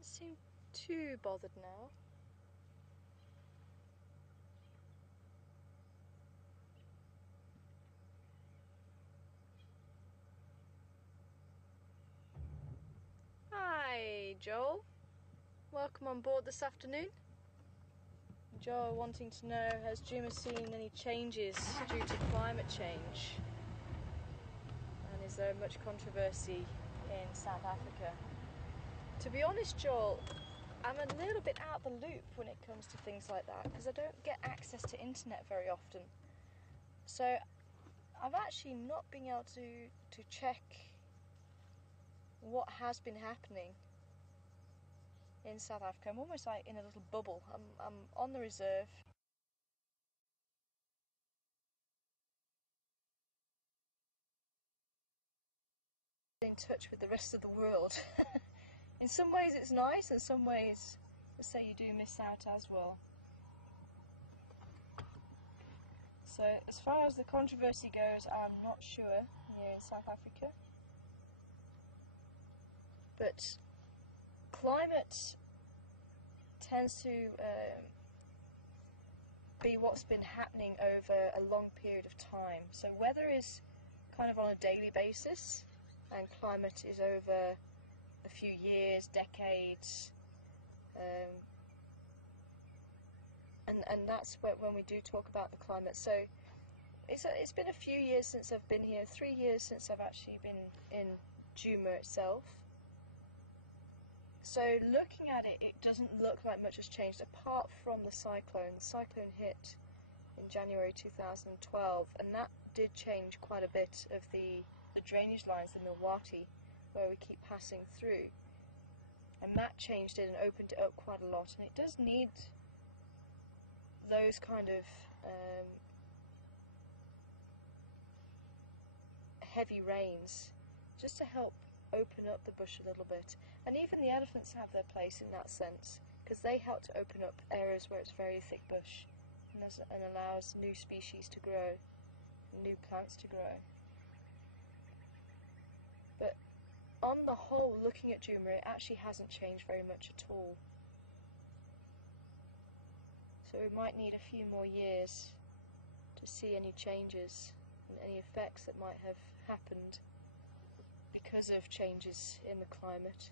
don't seem too bothered now. Hi, Joel. Welcome on board this afternoon. Joel wanting to know, has Juma seen any changes due to climate change? And is there much controversy in South Africa? To be honest, Joel, I'm a little bit out the loop when it comes to things like that because I don't get access to internet very often. So I've actually not been able to check what has been happening in South Africa. I'm almost like in a little bubble. I'm on the reserve. In touch with the rest of the world. In some ways it's nice, in some ways, let's say, you do miss out as well. So as far as the controversy goes, I'm not sure here in South Africa. But climate tends to be what's been happening over a long period of time. So weather is kind of on a daily basis, and climate is over a few years, decades, and that's when we do talk about the climate. So it's been a few years since I've been here, 3 years since I've actually been in Djuma itself. So looking at it, it doesn't look like much has changed apart from the cyclone. The cyclone hit in January 2012, and that did change quite a bit of the drainage lines, the Milwati, where we keep passing through. And that changed it and opened it up quite a lot, and it does need those kind of heavy rains just to help open up the bush a little bit. And even the elephants have their place in that sense, because they help to open up areas where it's very thick bush and allows new species to grow, new plants to grow. But on the whole, looking at Djuma, it actually hasn't changed very much at all. So we might need a few more years to see any changes and any effects that might have happened because of changes in the climate.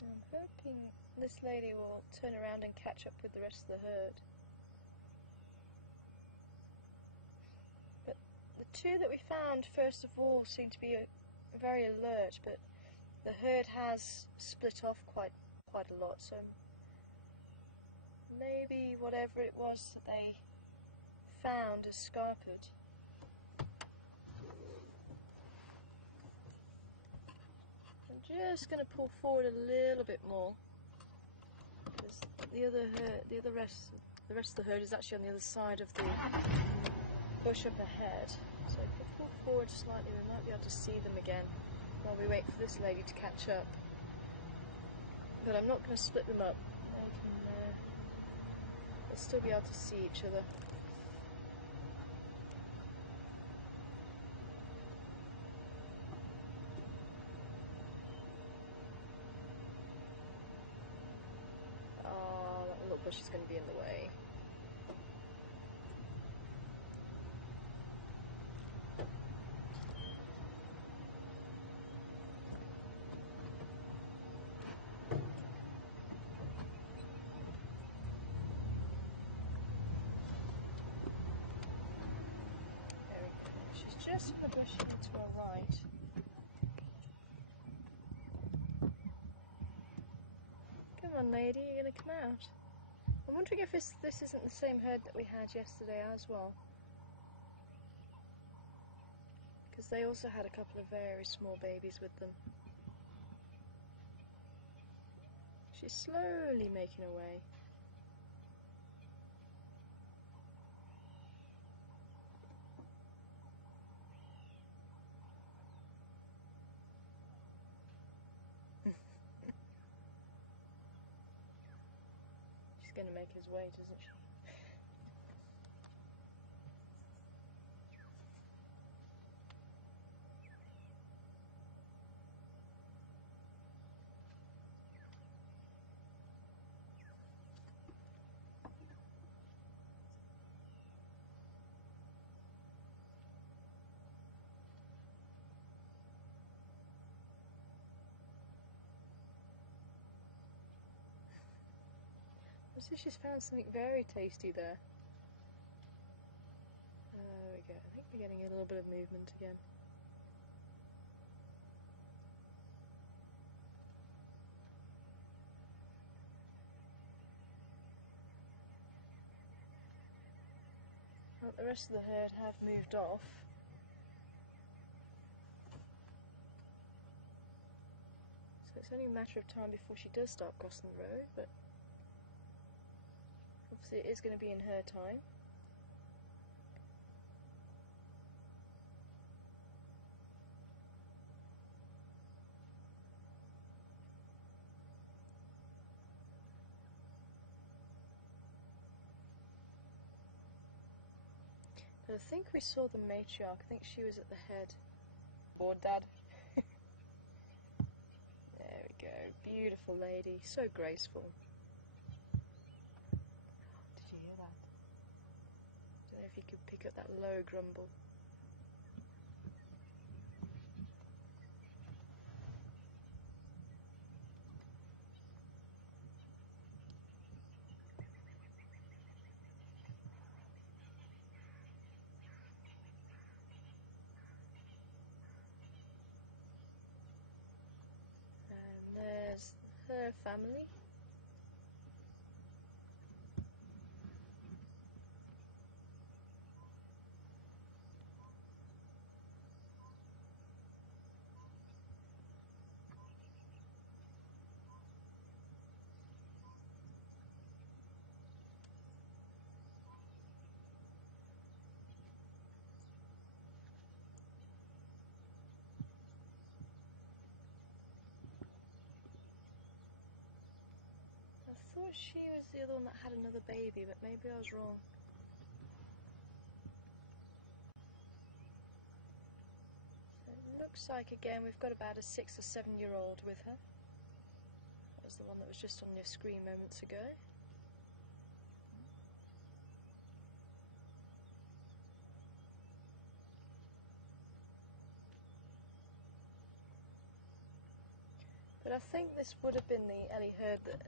I'm hoping this lady will turn around and catch up with the rest of the herd. But the two that we found first of all seem to be very alert, but the herd has split off quite a lot, so maybe whatever it was that they found has scarpered. I'm just going to pull forward a little bit more, because the rest of the herd is actually on the other side of the bush up ahead. So if we pull forward slightly, we might be able to see them again while we wait for this lady to catch up. But I'm not going to split them up. They'll still be able to see each other. Oh, that little bush is going to be in the way. There we go. She's just in the bush to our right. Come on, lady, you're going to come out. I'm wondering if this isn't the same herd that we had yesterday as well. Because they also had a couple of very small babies with them. She's slowly making her way. She's going to make his way, doesn't she? So she's found something very tasty there. There we go. I think we're getting a little bit of movement again. Well, the rest of the herd have moved off. So it's only a matter of time before she does start crossing the road, but obviously it is going to be in her time. But I think we saw the matriarch. I think she was at the head. Bored, Dad? There we go. Beautiful lady. So graceful. Did you hear that? I don't know if you could pick up that low grumble. There's her family. I thought she was the other one that had another baby, but maybe I was wrong. So it looks like, again, we've got about a 6 or 7 year old with her. That was the one that was just on your screen moments ago. But I think this would have been the Ellie herd that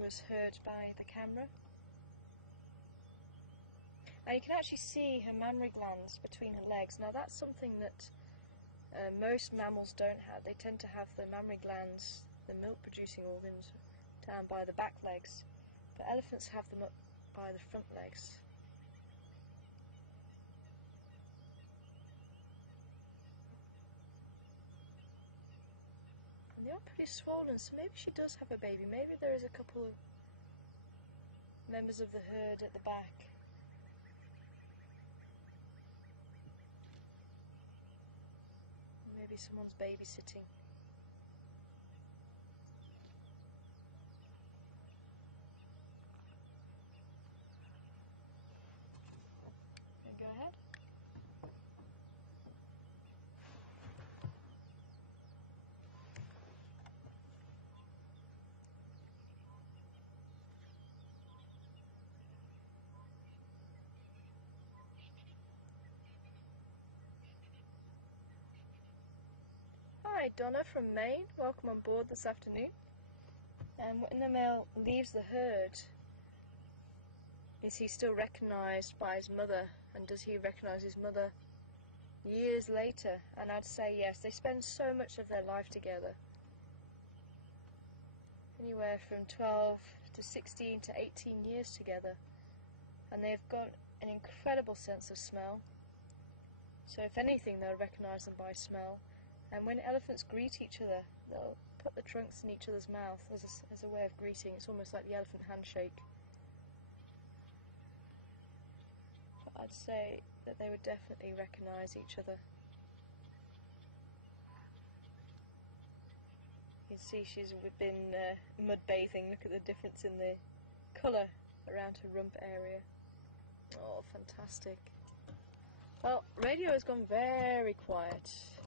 was heard by the camera. Now you can actually see her mammary glands between her legs. Now that's something that most mammals don't have. They tend to have the mammary glands, the milk producing organs, down by the back legs, but elephants have them up by the front legs. And they are pretty swollen, so maybe she does have a baby. Maybe there is a couple of members of the herd at the back. Maybe someone's babysitting. Go ahead. Hi, Donna from Maine. Welcome on board this afternoon. And when the male leaves the herd, is he still recognised by his mother? And does he recognise his mother years later? And I'd say yes. They spend so much of their life together. Anywhere from 12 to 16 to 18 years together. And they've got an incredible sense of smell. So if anything, they'll recognise them by smell. And when elephants greet each other, they'll put the trunks in each other's mouth as a way of greeting. It's almost like the elephant handshake. But I'd say that they would definitely recognise each other. You can see she's been mud bathing. Look at the difference in the colour around her rump area. Oh, fantastic. Well, radio has gone very quiet.